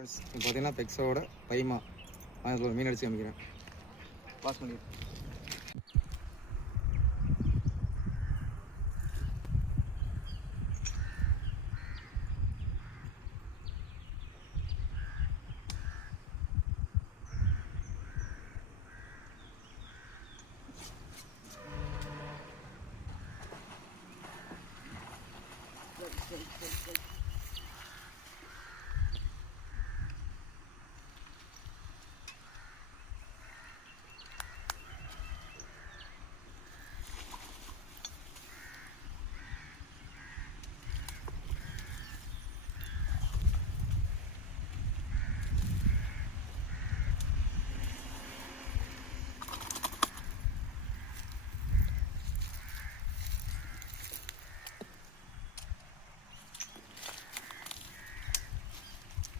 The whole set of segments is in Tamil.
இப்போ பார்த்தீங்கன்னா பெக்ஸோட பைமா அதில் ஒரு மீன் அடித்து காமிக்கிறேன். பாஸ் பண்ணி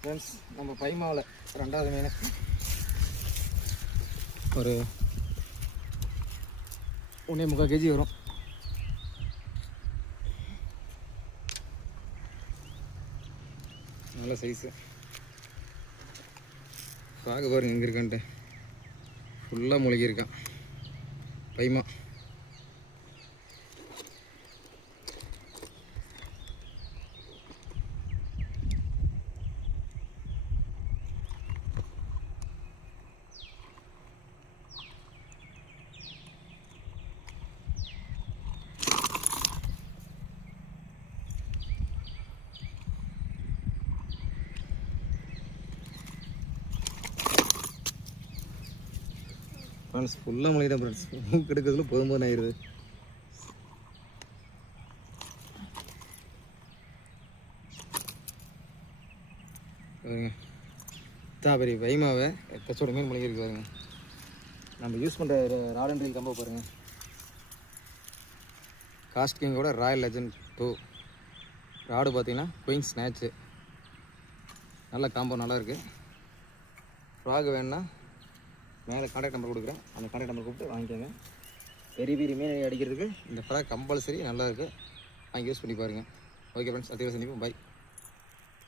ஃப்ரெண்ட்ஸ், நம்ம பைமாவில் ரெண்டாவது மீன் ஒரு 1.25 kg வரும். நல்ல சைஸு. பார்க்க பாருங்க எங்கே இருக்கான்ட்டு. ஃபுல்லாக முழுகி இருக்கான் பைமா. ஃப்ரெண்ட்ஸ் ஃபுல்லாக முளைக்கிட்டேன் ஃப்ரெண்ட்ஸ். கிடைக்கிறதுல போதும்போது ஆயிடுது. பெரிய பைமாவை எக்கச்சோட மீன் முளைக்கிருக்கு பாருங்க. நம்ம யூஸ் பண்ணுற ராட் அண்ட் ரீல் கம்போ பாருங்கள். காஸ்ட் கிங்கோட ராயல் லெஜண்ட் 2 ராடு பார்த்தீங்கன்னா குயின் ஸ்நாட்சு. நல்ல காம்போ நல்லா இருக்குது. ஃப்ராக் வேணுன்னா மேலே கான்டாக்ட் நம்பர் கொடுக்குறேன். அந்த கான்டாக்ட் நம்பர் கூப்பிட்டு வாங்கிக்கோங்க. பெரிய பெரிய மீன் அடிக்கிறதுக்கு இந்த ஃப்ராக் கம்பல்சரி நல்லா இருக்குது. வாங்கி யூஸ் பண்ணி பாருங்கள். ஓகே ஃப்ரெண்ட்ஸ், அடுத்த சந்திப்போம். பை.